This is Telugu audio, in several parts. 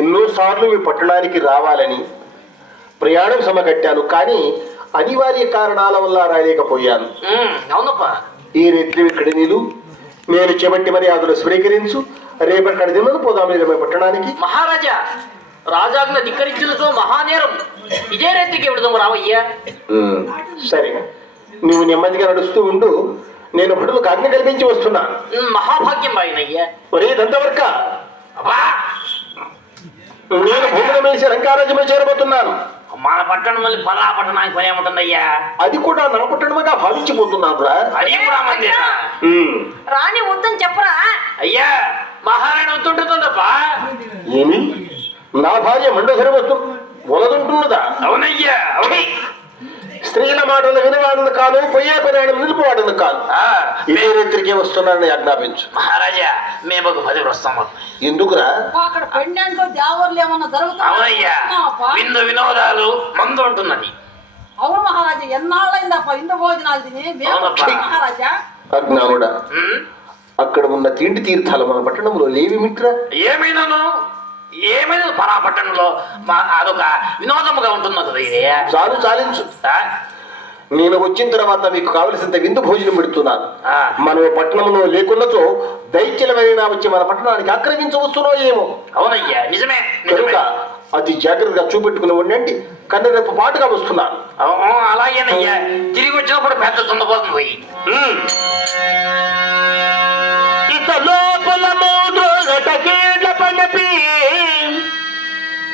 ఎన్నోసార్లు మీ పట్టణానికి రావాలని ప్రయాణం సమకట్టాను, కానీ అనివార్య కారణాల వల్ల రాలేకపోయాను. అవునప్పా. ఈ రెత్రి ఇక్కడ నీళ్ళు నేను చెబట్టి మర్యాదలు స్వీకరించు. రేపటి దినను పోదాం పట్టణానికి. మహారాజా, రాజాజ్ఞ ధిక్కరించులతో మహానేరం. ఇదే రీతికి విడదాము రావయ్యా. సరే, నువ్వు నెమ్మదిగా నడుస్తూ ఉండు, నేను భటులకు ఆజ్ఞ కల్పించి వస్తున్నాను. మహాభాగ్యం బాయినయ్యా. ఒరే దంతవర్క, నేను భూమిలో వేసి లంకారాజ్యమే చేరబోతున్నాను. మన పట్టణం మళ్ళీ పలా పట్టణానికి పోయేముంటుందయ్యా. అది కూడా నా పట్టణముగా భావించిపోతున్నాను రా. అది కూడా మందేనా? రాణి వద్దని చెప్పరా? అయ్యా, మహారాణి వద్దుంటుందప్పా. ఏమి నా భార్య మండసరి వస్తు వలదుంటున్నదా? అవునయ్యా, అవును. స్త్రీల మాటలు వినవాడను కాదు, పొయ్యే ప్రయాణం నిలుపువాడను కాదు. ఇదే రీతికే వస్తున్నానని ఆజ్ఞాపించు. మహారాజా, మేము ఒక 10 వస్తాము. ఎందుకురా? అక్కడ పెండంతో దేవర్లు ఏమన్నా జరుగుతుంది? అవునయ్యా, విందు వినోదాలు మందు ఉంటున్నది. అవును మహారాజా, ఎన్నాళ్ళైందప్ప ఇందు భోజనాలు తిని. మహారాజా అజ్ఞానుడా, అక్కడ ఉన్న తిండి తీర్థాలు మన పట్టణంలో లేవి మిత్ర. ఏమైనాను పరాపట్టణంలో అదొక వినోదముగా ఉంటున్నది కదా ఇది. చాలు చాలించు. నేను వచ్చిన తర్వాత మీకు కావలసినంత విందు భోజనం పెడుతున్నాను. మనం పట్టణంలో లేకున్నచో దైత్యులమైనా వచ్చి మన పట్టణానికి ఆక్రమించవచ్చునో ఏమో. అవునయ్యా, నిజమే. కనుక అతి జాగ్రత్తగా చూపెట్టుకుని ఉండండి. కన్నెరపు పాటుగా వస్తున్నాను. అలాగేనయ్యా, తిరిగి వచ్చినప్పుడు పెద్ద తుండపోతుంది పోయి. లోపల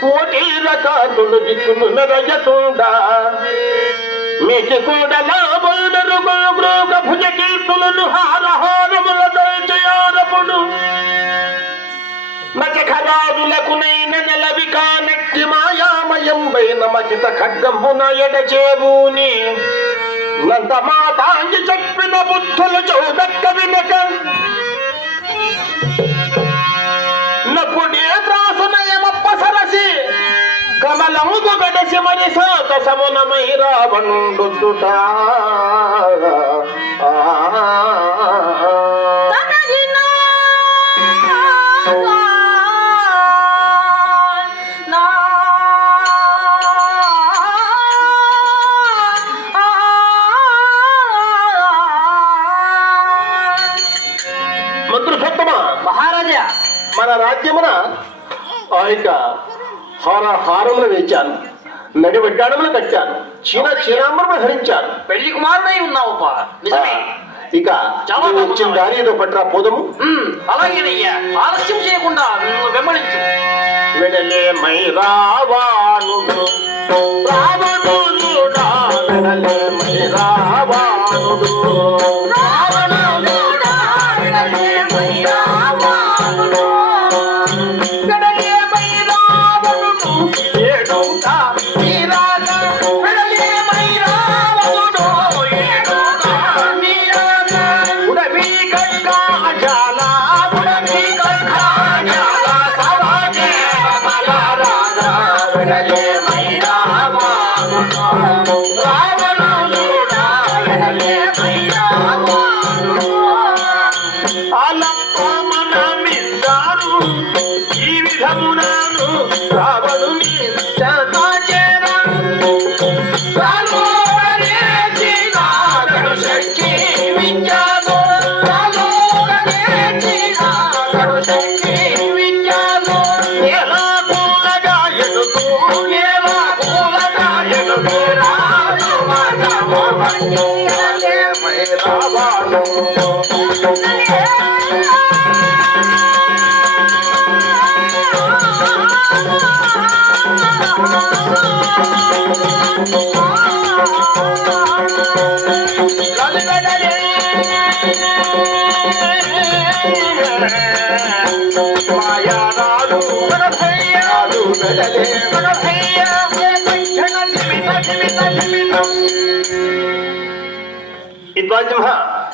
కోటి రకాతులు దిక్కులు నరజతుండా మీకు కూడా లాభ భుజ కీర్తులను హారహారముల దయచేయారపుడు మతి ఖరాదులకునైన నెలవి కానట్టి మాయామయం పైన మకిత ఖడ్గంపున ఎడచేబూని నంత మాతాంగి చెప్పిన బుద్ధులు చౌదక్క వినక నప్పుడే త్రాసునయమప్ప సరసి కమలముకు గడసి మరి సాత సమునమై రావణుండుచుట. మంత్రుసత్తమా, మహారాజా, మన రాజ్యమున ఆ యొక్క హారములు వేచాను, నడివడ్డాడములు కట్టాను, చీనాంబరము ధరించాను. పెళ్లి కుమారుడై ఉన్నావుపా. నిజమే. ఇక వచ్చిన దారి ఏదో పట్రా పోదము. అలాగేనయ్యా, ఆలస్యం చేయకుండా వెంబడించు. వెడలే మై రావానుడు రావణుడా, వెడలే మై రావానుడు రావణుడా, వెడలే మై రావానుడు, వెడలే మై రావణుడు ఏడుట నీరాక, వెడలే మై రావణుడు ఏడుట నీరాక, ఉడవి కట్కాజాల ఉడవి కట్కాజాల సవాగే బలరాజ, వెడలే మై రావణుడు రావణుడా, వెడలే మై రావణుడు. అలప్పమనమిద్దారు ఈ విధమునను రావణుని చేరా రాలోకనేచినాడు శక్తి విద్యాను, రాలోకనేచినాడు శక్తి విద్యాను. ఎలా కూలగాయనుకు ఎలా కూలగాయనుకు రాజు మాటమవన్నీ మై రావాను.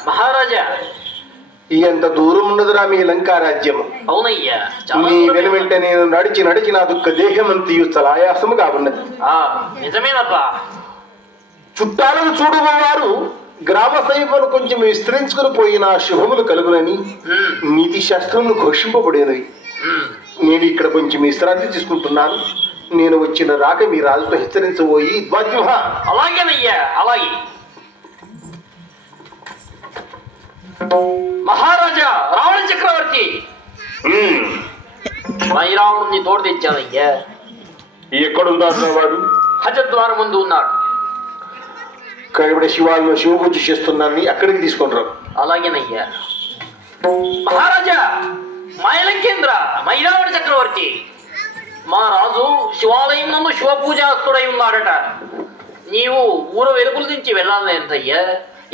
మహారాజా, ఎంత దూరం ఉన్నదిరా మీ లంకా రాజ్యము. అవునయ్యా, నీ వెనువెంట నేను నడిచి నడిచి నా దుఃఖ దేహమంతియు చలాయాసముగా ఉన్నది. నిజమేనప్పా. చుట్టాలను చూడబోవారు గ్రామ సమీపంలో కొంచెం విస్తరించుకుని పోయిన శుభములు కలుగునని నీతి శాస్త్రములు ఘోషింపబడినవి. నేను ఇక్కడ కొంచెం విశ్రాంతి తీసుకుంటున్నాను. నేను వచ్చిన రాక మీ రాజుతో హెచ్చరించబోయి ద్వాద్యుహ. అలాగేనయ్యా, అలాగే. మహారాజా రావణ చక్రవర్తి మైరావణుని తోడు తెచ్చానయ్యా. ఎక్కడున్నాడు వాడు? హజద్వారం ముందు ఉన్నాడు. కడిబడి శివాలను శివపూజ చేస్తున్నానని అక్కడికి తీసుకుంటారు. అలాగేనయ్యా. మహారాజా మైలంకేంద్ర మైరావణ చక్రవర్తి మా రాజు శివాలయం నందు శివపూజాస్తుడై ఉన్నాడట. నీవు ఊరు వెలుగుల నుంచి వెళ్ళాలనేంతయ్యా.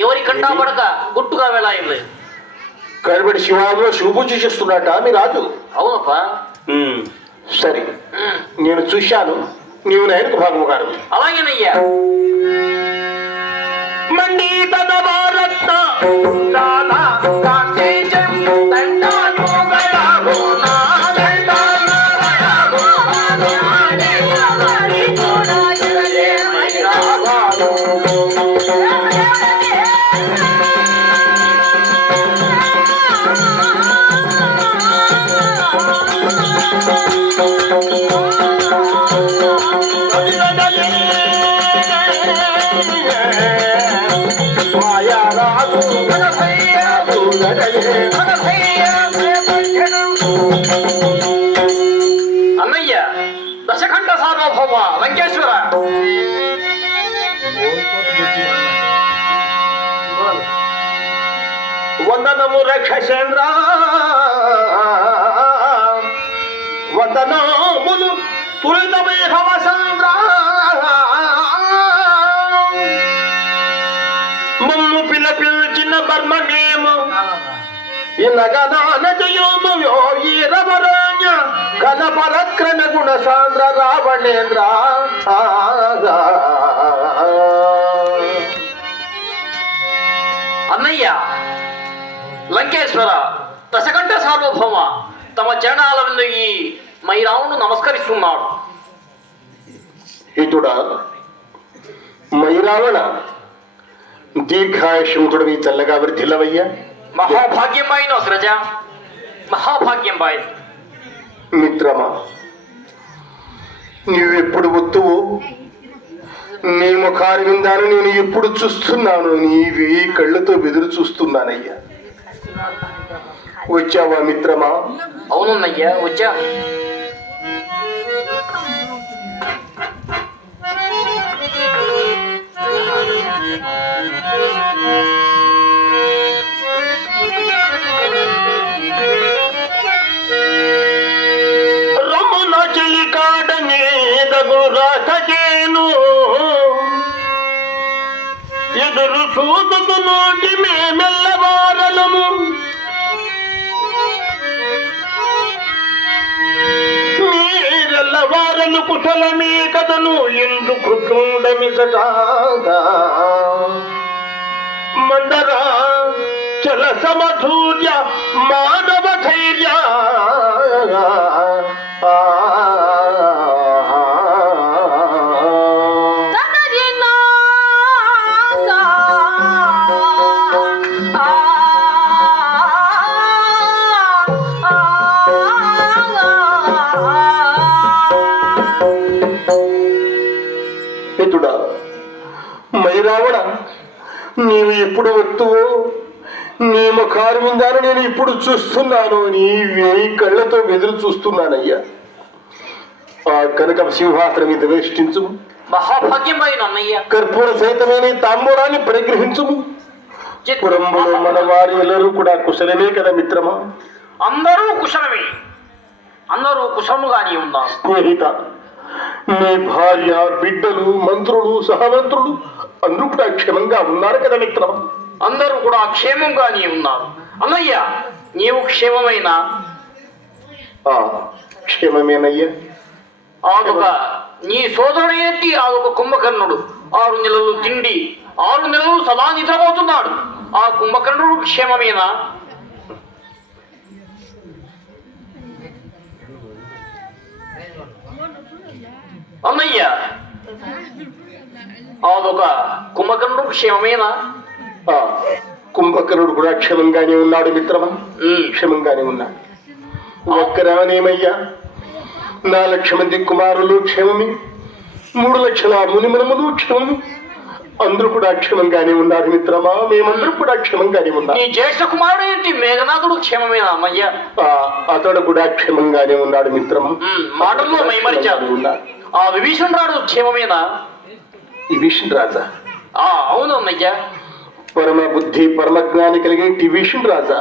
ఎవరి కంటా పడక గుట్టుగా వెళ్ళాయం లేదు. కడిబడి శివాలను శివపూజ చేస్తున్నట మీ రాజు? అవునప్పా. సరే, నేను చూశాను. నీవు నాయనకు భాగము గారు. అలాగేనయ్యా. మండీతన భారత అన్నయ్య దశకంఠ సార్వభౌమ లంకేశ్వర. వందనము రక్షసేంద్ర, వందనములు తులితమే హవసేంద్ర. మమ్ము పిలిచిన బర్మమేమో ఇనగనానజయోమయో ఈరవరాజ్య కన పరక్రమ గుణ సాంద్ర రావణేంద్ర. అన్నయ్య లంకేశ్వర దశకంఠ సార్వభౌమ తమ చరణాల ముందు ఈ మైరావును నమస్కరిస్తున్నాడు. ఇటుడా మైరావణ, దీర్ఘాయుషముతుడివి చల్లగా వృద్ధిల్లవయ్యా. మహాభాగ్యం పైన సృజ, మహాభాగ్యం పైన. మిత్రమా, నీవెప్పుడు వస్తువు నీ ముఖాన్ని విందాను నేను ఎప్పుడు చూస్తున్నాను. నీవి కళ్ళతో బెదురు చూస్తున్నానయ్యా. వచ్చావా మిత్రమా? అవునన్నయ్యా, వచ్చా. రమున చెలికాడనే దగురాటేను ఎదురు చూదుకు నోటి మేమెల్లవారలము. మీరెల్లవారలు కుశలమే కథను ఎందుకు చూడమిసటా మందరా చల సమధూర్య మానవ ధైర్య. ఇటుడా మైరావణ, నీవు ఎప్పుడు వస్తువో నీ ముఖారు ఉందాను నేను ఇప్పుడు చూస్తున్నాను. నీ వేయి కళ్ళతో వెదురు చూస్తున్నానయ్యా. ఆ కనక సింహాసనం మీద వేష్టించుము. మహాభాగ్యం పైన అన్నయ్య. కర్పూర సహితమైన తాంబూలాన్ని పరిగ్రహించుము. పురంబులో మన వారి ಎಲ್ಲರೂ కూడా కుశలమే కదా మిత్రమా? అందరూ కుశలమే, అందరూ కుశలముగానే ఉన్నారు. స్నేహిత, నీ భార్య, బిడ్డలు, మంత్రులు, సహమంత్రులు అందరూ కూడా క్షేమంగా ఉన్నారు కదా మిత్రమా? అందరూ కూడా క్షేమంగానే ఉన్నారు. అన్నయ్య, నీవు క్షేమమైన? క్షేమమేనయ్యా. ఆదొక నీ సోదరుడేంటి ఆదొక కుంభకర్ణుడు 6 నెలలు తిండి 6 నెలలు సదా నిద్రపోతున్నాడు. ఆ కుంభకర్ణుడు క్షేమమేనా? అన్నయ్య, అదొక కుంభకర్ణుడు క్షేమమేనా? కుంభకర్ణుడు కూడా క్షేమంగానే ఉన్నాడు మిత్రమా. క్షేమంగానే ఉన్నాడు. ఒక్కరేమనేమయ్యా, 4,00,000 మంది కుమారులు క్షేమమే, 3,00,000 మునిమనములు క్షేమమే. అందరూ కూడా క్షేమంగానే ఉన్నారు మిత్రమా, మేమందరూ కూడా క్షేమంగానే ఉన్నాం. నీ జ్యేష్ఠ కుమారుడు ఏంటి మేఘనాథుడు క్షేమమేనా అమ్మయ్య? అతడు కూడా క్షేమంగానే ఉన్నాడు మిత్రమా. మాటల్లో మైమరిచాడు. ఆ విభీషణ రాడు క్షేమమేనా? విభీషణ రాజా? అవును అమ్మయ్య. పరమ బుద్ధి పరమ జ్ఞాని కలిగే విభీషణ రాజా,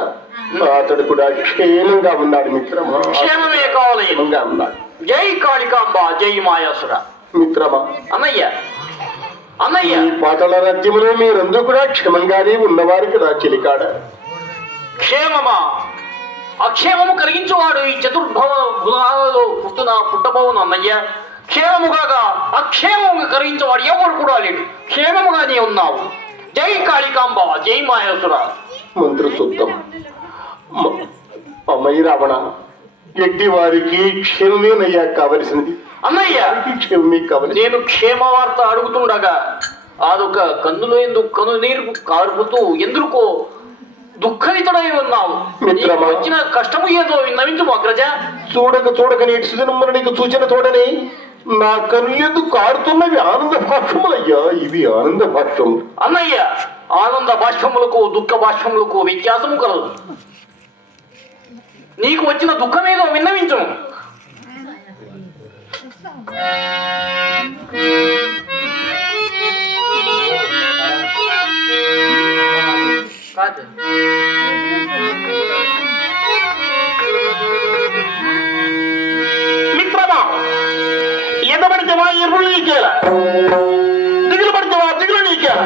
అతడు కూడా క్షేమంగా ఉన్నాడు మిత్రమా. క్షేమమే కావాలి. ఉన్నాడు. జై కాళికాంబ, జై మాయాసుర. మిత్రమా, అన్నయ్య అన్నయ్య, ఈ పాతాళ రాజ్యంలో మీరందరూ కూడా క్షేమంగానే ఉన్నవారు కదా చెలికాడ? క్షేమమా? అక్షేమము కలిగించేవాడు ఈ చతుర్భవ గుణాలలో పుట్టబోవును అన్నయ్య. క్షేమముగా అక్షేమము కలిగించేవాడు ఎవరు కూడా లేడు. క్షేమముగానే ఉన్నావు. జై కాళికాంబ, జై మాయాసుర. మంత్ర సూక్తం. అమ్మయ్య రావణ, ఎట్టి వారికి క్షేమమేనయ్యా కావలసినది. అన్నయ్య, క్షేమమే కావాలి. నేను క్షేమ వార్త అడుగుతుండగా అదొక కన్నులో ఎందుకు కను నీరు కారుపుతూ ఎందుకో దుఃఖితుడై ఉన్నావు. మిత్రమా, వచ్చిన కష్టము ఏదో విన్నవించు అగ్రజ. చూడక నీటి సుజనమ్మను నీకు సూచన తోడని నా కన్నులు కారుతున్నవి ఆనంద భాష్యములయ్యా. ఇవి ఆనంద భాష్యములు. అన్నయ్య, ఆనంద భాష్యములకు దుఃఖ భాష్యములకు వ్యత్యాసము కలదు. నీకు వచ్చిన దుఃఖమేదో విన్నవించము. మిత్రమా, ఎదబడితే వా ఎరువులు నీకేలా, దిగులు పడితే వా దిగులు నీకేలా,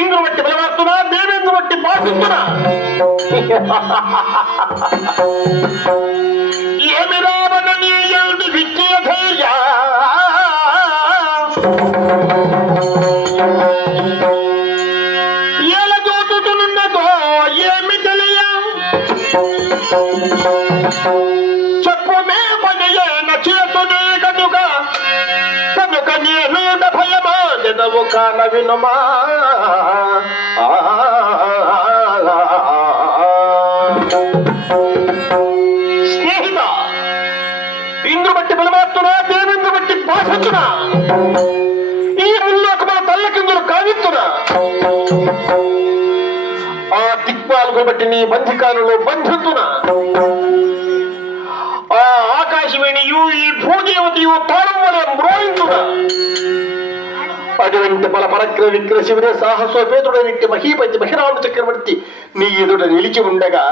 ఇంద్రు బట్టి బలవర్తున్నా, దేవేంద్రు బట్టి బాధిస్తున్నా. ఏమి రావణ నీ ఎందు విద్య ధైర్య, ఎలా దోచుతున్నదో ఏమి తెలియ, చెప్పుమే పనియైన చేతునే కనుక నేను భయమాదెదవు కాన వినుమా. స్నేహిత, ఇంద్రు బట్టి బలమాడుతున్నా, దేవేంద్రు బట్టి భాషిస్తున్నా, ఈ ముల్లోకముల తల్లకిందులు కావిస్తున్నా, ఆ దిక్పాలకు బట్టి నీ బంధికాలలో బంధిస్తున్నా, ఆ ఆకాశవేణియు ఈ భూదేవతయు తాళం వలె మ్రోయించున్నా, అటువంటి బల పరక్ర విక్ర శివిర సాహసోపేతుడైనట్టి మహీపతి మహిరామ చక్రవర్తి నీ ఎదుట నిలిచి ఉండగా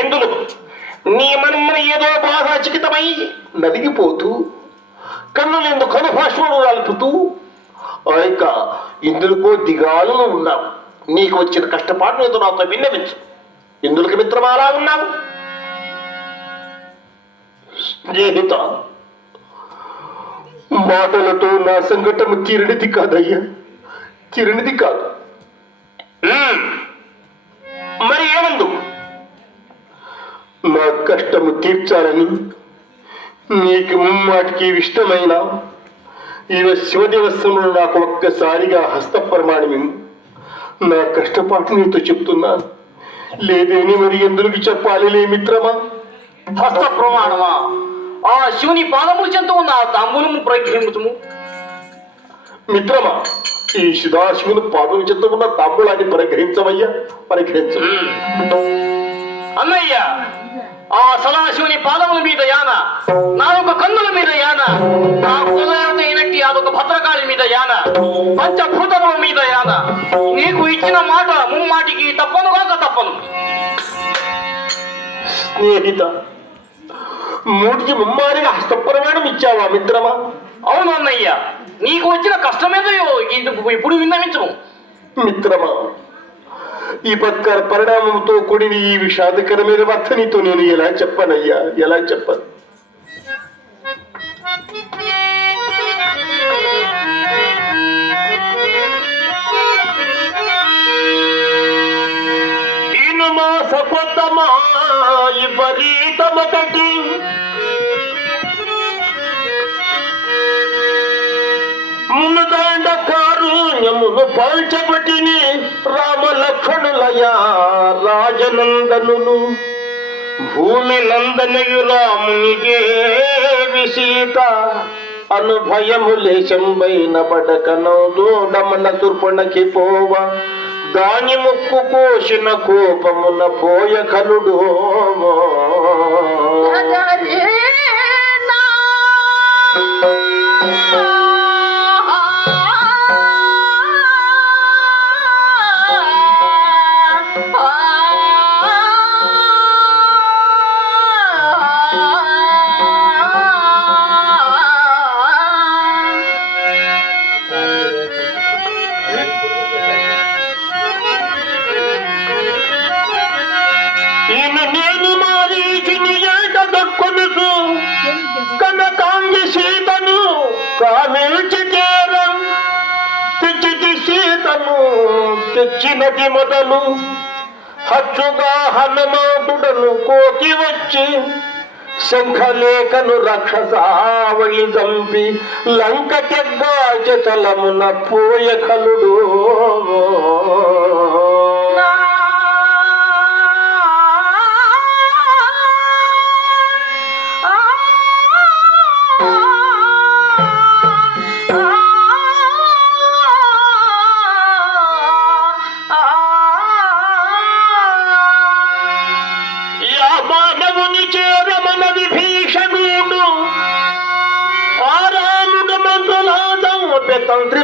ఎందులో నీ మనమున ఏదో బాధాచికితమై నలిగిపోతూ కన్నులెందు కనుభాషలు నలుపుతూ ఆయక ఇందులకో దిగాలను ఉన్నావు. నీకు వచ్చిన కష్టపాటు ఏదో నాతో విన్నవించు. ఇందులకి మిత్రమా అలా ఉన్నావు? స్నేహిత, మాటలతో నా సంకటము తీరనిది కాదయ్యా, తీరనిది కాదు. మరి ఏమందు? నా కష్టము తీర్చాలని నీకు ముమ్మాటికి ఇష్టమైన ఈ శివదివసంలో నాకు ఒక్కసారిగా హస్త ప్రమాణం నా కష్టపాటు నీతో చెప్తున్నాను. లేదేని మరి ఎందుకు చెప్పాలి మిత్రమా? హస్త ప్రమాణమా? ఆ శివుని పాదములు చెంత ఉన్న ఆ తాంబూలము ప్రగ్రహించుము. మిత్రమా, ఈ సదాశివుని పాదం చెంత ఉన్న తాంబూలాన్ని పరిగ్రహించవయ్యా, పరిగ్రహించు. అన్నయ్య, ఆ సదాశివుని పాదముల మీద యాన, నా యొక్క కన్నుల మీద యాన, నా కులదేవత అయినట్టి అదొక భద్రకాళి మీద యాన, పంచభూతముల మీద యాన, నీకు ఇచ్చిన మాట ముమ్మాటికి తప్పనుగాక తప్పను. స్నేహిత, మూటికి ముమ్మారిగా హస్తప్రమాణం ఇచ్చావా మిత్రమా? అవును అన్నయ్య, నీకు వచ్చిన కష్టమేదో ఇప్పుడు విన్నవించము. మిత్రమా, ఈ పత్కర పరిణామంతో కూడిన ఈ విషాదకరమైన వార్త నీతో నేను ఎలా చెప్పనయ్యా, ఎలా చెప్పను? సపతమా విపరీతమొకటి మునుదాండ కారు ధాన్యమును పంచబటిని రామ లక్ష్మణులయా రాజనందనులు భూమి నందనయు రామునిగే విసీత అనుభయము లేశంబైన బడకనోదోడమన తుర్పణకి పోవ దాని ముక్కు కోసిన కోపమున పోయ కలుడు నేను మారీచిని ఏట దొక్కొనుసు కనకాంగి సీతను కామిల్చి చేరం తెచ్చితి సీతను తెచ్చినది మొదలు హచ్చుగా హనుమంతుడను కోకి వచ్చి శంఖలేఖను రక్షసావళి చంపి లంక తెగ్గాచ చలమున పోయ కలుడు మానవుని చేరమన విభీషణుడు ఆరాముడు మంత్రులాదం తంత్రి